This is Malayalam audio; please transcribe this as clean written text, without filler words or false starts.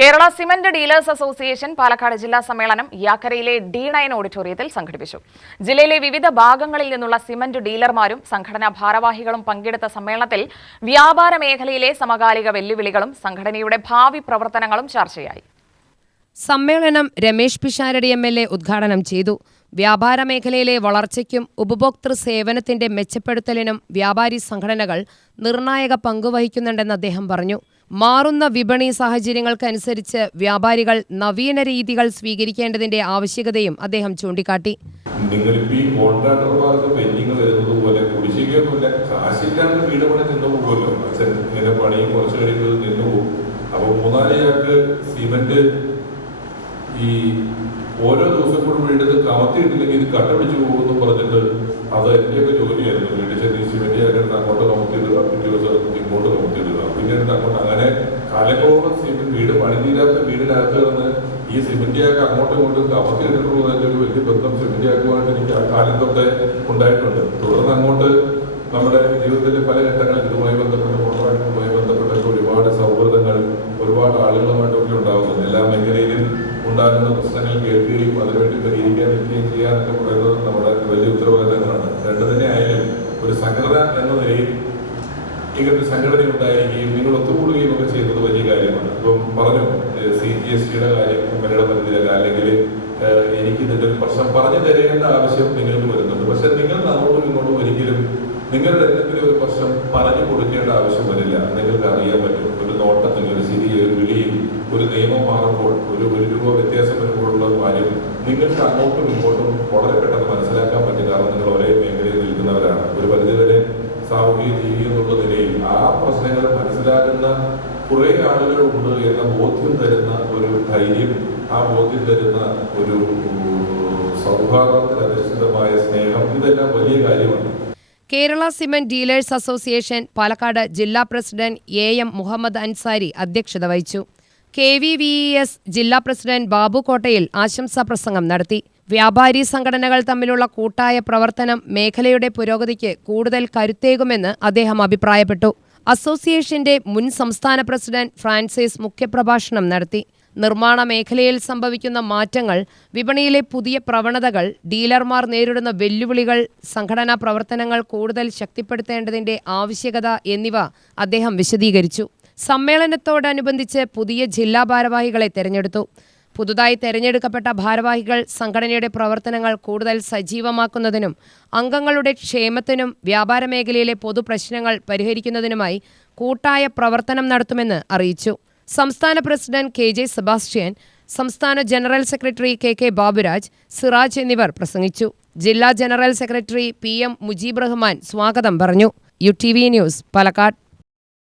Kerala cement dealers association Palakkad ജില്ലാ സമ്മേളനം യാക്കരയിലെ D9 ഓഡിറ്റോറിയത്തിൽ സംഘടിപ്പിച്ചു. ജില്ലയിലെ വിവിധ ഭാഗങ്ങളിൽ നിന്നുള്ള സിമന്റ് ഡീലർമാരും സംഘടനാ ഭാരവാഹികളും പങ്കെടുത്ത സമ്മേളനത്തിൽ വ്യാപാര മേഖലയിലെ സമകാലിക വെല്ലുവിളികളും സംഘടനയുടെ ഭാവി പ്രവർത്തനങ്ങളും ചർച്ചയായി. സമ്മേളനം രമേശ് പിഷാരടി MLA ഉദ്ഘാടനം ചെയ്തു. വ്യാപാര മേഖലയിലെ വളർച്ചയ്ക്കും ഉപഭോക്തൃ സേവനത്തിന്റെ മെച്ചപ്പെടുത്തലിനും വ്യാപാരി സംഘടനകൾ നിർണായക പങ്കുവഹിക്കുന്നുണ്ടെന്ന് അദ്ദേഹം പറഞ്ഞു. മാറുന്ന വിപണി സാഹചര്യങ്ങൾക്കനുസരിച്ച് വ്യാപാരികൾ നവീന രീതികൾ സ്വീകരിക്കേണ്ടതിന്റെ ആവശ്യകതയും അദ്ദേഹം ചൂണ്ടിക്കാട്ടി. ഓരോ ദിവസം കൂടെ വീട്ടിൽ കമത്തിയിട്ടില്ലെങ്കിൽ ഇത് കട്ടപിടിച്ച് പോകുമെന്ന് പറഞ്ഞിട്ട് അത് എന്റെയൊക്കെ ജോലിയായിരുന്നു. വീട്ടിൽ ചെന്ന് സിമെന്റ് ആയിട്ട് അങ്ങോട്ട് കമത്തിയിടുക, പിറ്റേ ദിവസം ഇങ്ങോട്ട് കമത്തിയിടുക, പിന്നീട് അങ്ങോട്ട് അങ്ങനെ കാലക്രമം സിമെന്റ് വീട് പണിതീരാത്ത വീടിനകത്ത് നിന്ന് ഈ സിമെന്റിയാക്ക് അങ്ങോട്ടും ഇങ്ങോട്ടും കമത്തിയിട്ടിട്ടുള്ളൂ എന്നൊരു വലിയ ബന്ധം സിമെന്റിയാക്കുമായിട്ട് എനിക്ക് ആ കാലം തൊട്ടേ ഉണ്ടായിട്ടുണ്ട്. തുടർന്ന് അങ്ങോട്ട് നമ്മുടെ ജീവിതത്തിലെ പല ഘട്ടങ്ങളിൽ ഇതുമായി ബന്ധപ്പെട്ട് മോട്ടോറായിട്ടുമായി ബന്ധപ്പെട്ടൊക്കെ ഒരുപാട് സൗഹൃദങ്ങൾ ഒരുപാട് ആളുകളുമായിട്ടൊക്കെ ഉണ്ടാകുന്നു. എല്ലാ മേഖലയിലും ഉണ്ടാകുന്ന പ്രശ്നങ്ങൾ കേൾക്കുകയും അതിനുവേണ്ടി പരിഹരിക്കാൻ നിൽക്കുകയും ചെയ്യാനൊക്കെ പറയുന്നത് നമ്മുടെ വലിയ ഉത്തരവാദിത്തങ്ങളാണ്. രണ്ടു തന്നെ ആയാലും ഒരു സംഘടന എന്ന നിലയിൽ ഇങ്ങനൊരു സംഘടന ഉണ്ടായിരിക്കുകയും നിങ്ങൾ ഒത്തുകൂടുകയും ഒക്കെ ചെയ്യുന്നത് വലിയ കാര്യമാണ്. ഇപ്പം പറഞ്ഞു CGSTയുടെ കാര്യം ഇവരുടെ പരിധിയിലല്ല, അല്ലെങ്കിൽ എനിക്ക് ഇതിൻ്റെ ഒരു പ്രശ്നം പറഞ്ഞു തരേണ്ട ആവശ്യം നിങ്ങൾക്ക് വരുന്നുണ്ട്. പക്ഷെ നിങ്ങൾ അങ്ങോട്ടും ഇങ്ങോട്ടും ഒരിക്കലും നിങ്ങളുടെ എന്തെങ്കിലും ഒരു പ്രശ്നം പറഞ്ഞു കൊടുക്കേണ്ട ആവശ്യം വരില്ല. നിങ്ങൾക്ക് അറിയാൻ പറ്റും. ഒരു നോട്ടത്തിൽ ഒരു ചിരി, ഒരു വിളിയിൽ ഒരു നിയമം മാറുമ്പോൾ ഒരു രൂപ വ്യത്യാസം വരുമ്പോഴുള്ള കാര്യം നിങ്ങൾക്ക് അങ്ങോട്ടും ഇങ്ങോട്ടും വളരെ പെട്ടെന്ന് മനസ്സിലാക്കാൻ പറ്റും. കാരണം നിങ്ങൾ ഒരേ മേഖലയിൽ നിൽക്കുന്നവരാണ്. ഒരു പരിധിവരെ സാമൂഹിക ജീവി എന്നുള്ള നിലയിൽ ആ പ്രശ്നങ്ങൾ മനസ്സിലാക്കുന്ന കുറെ ആളുകളുണ്ട് എന്ന ബോധ്യം തരുന്ന ഒരു ധൈര്യം, ആ ബോധ്യം തരുന്ന ഒരു സൗഹാർദ്ദത്തിൽ അധിഷ്ഠിതമായ സ്നേഹം, ഇതെല്ലാം വലിയ കാര്യമാണ്. Kerala cement dealers association Palakkad ജില്ലാ പ്രസിഡന്റ് AM മുഹമ്മദ് അൻസാരി അധ്യക്ഷത വഹിച്ചു. KVVES ജില്ലാ പ്രസിഡന്റ് ബാബു കോട്ടയിൽ ആശംസാ പ്രസംഗം നടത്തി. വ്യാപാരി സംഘടനകൾ തമ്മിലുള്ള കൂട്ടായ പ്രവർത്തനം മേഖലയുടെ പുരോഗതിക്ക് കൂടുതൽ കരുത്തേകുമെന്ന് അദ്ദേഹം അഭിപ്രായപ്പെട്ടു. അസോസിയേഷന്റെ മുൻ സംസ്ഥാന പ്രസിഡന്റ് ഫ്രാൻസിസ് മുഖ്യപ്രഭാഷണം നടത്തി. നിർമ്മാണ മേഖലയിൽ സംഭവിക്കുന്ന മാറ്റങ്ങൾ, വിപണിയിലെ പുതിയ പ്രവണതകൾ, ഡീലർമാർ നേരിടുന്ന വെല്ലുവിളികൾ, സംഘടനാ പ്രവർത്തനങ്ങൾ കൂടുതൽ ശക്തിപ്പെടുത്തേണ്ടതിന്റെ ആവശ്യകത എന്നിവ അദ്ദേഹം വിശദീകരിച്ചു. സമ്മേളനത്തോടനുബന്ധിച്ച് പുതിയ ജില്ലാ ഭാരവാഹികളെ തെരഞ്ഞെടുത്തു. പുതുതായി തെരഞ്ഞെടുക്കപ്പെട്ട ഭാരവാഹികൾ സംഘടനയുടെ പ്രവർത്തനങ്ങൾ കൂടുതൽ സജീവമാക്കുന്നതിനും അംഗങ്ങളുടെ ക്ഷേമത്തിനും വ്യാപാര മേഖലയിലെ പൊതുപ്രശ്നങ്ങൾ പരിഹരിക്കുന്നതിനുമായി കൂട്ടായ പ്രവർത്തനം നടത്തുമെന്ന് അറിയിച്ചു. സംസ്ഥാന പ്രസിഡന്റ് KJ സെബാസ്റ്റ്യൻ, സംസ്ഥാന general secretary KK Baburaj, Siraj എന്നിവർ പ്രസംഗിച്ചു. ജില്ലാ general secretary PM Mujeeb Rahman സ്വാഗതം പറഞ്ഞു. UTV news, Palakkad.